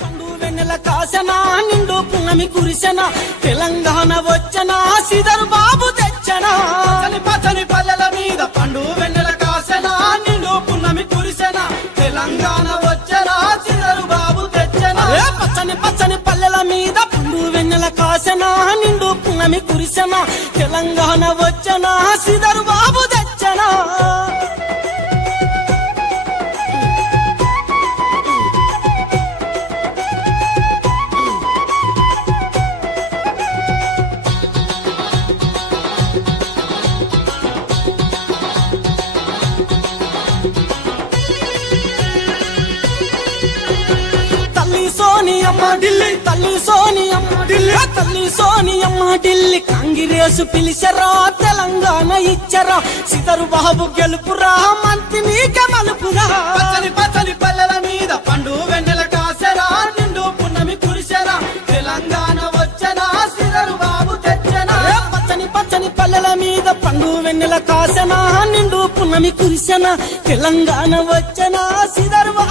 పండు వెన్నెల కాసన నిండు పున్నమి కురిసెన తెలంగాణ వచ్చన సిదరు బాబు తెచ్చన. పచ్చని పల్లెల మీద పండు వెన్నెల కాసన నిండు పున్నమి కురిసెన తెలంగాణ వచ్చనా చిరు బాబు తెచ్చనా. పచ్చని పచ్చని పల్లెల మీద పండు వెన్నెల కాసన నిండు పున్నమి కురిసెన తెలంగాణ వచ్చన సిదరు బాబు తెచ్చన. సోనియమ్మ ఢిల్లీ. తల్లి సోనియమ్మ ఢిల్లీ. తల్లి సోనియమ్మ ఢిల్లీ. కాంగ్రెస్ పిలిచరా తెలంగాణ ఇచ్చరా. సిదరు బాబు గెలుపురా మంత్రి నీకే మలుపురా. పచ్చని పచ్చని పల్లెల మీద పండు వెన్నెల కాసరా. నిండు పున్నమి కురిసెరా. తెలంగాణ వచ్చనా చిరు బాబు తెచ్చనా. పచ్చని పచ్చని పల్లెల మీద పండు వెన్నెల కాసనా. నిండు పున్నమి కురిసెనా. తెలంగాణ వచ్చనా సిదరు బాబు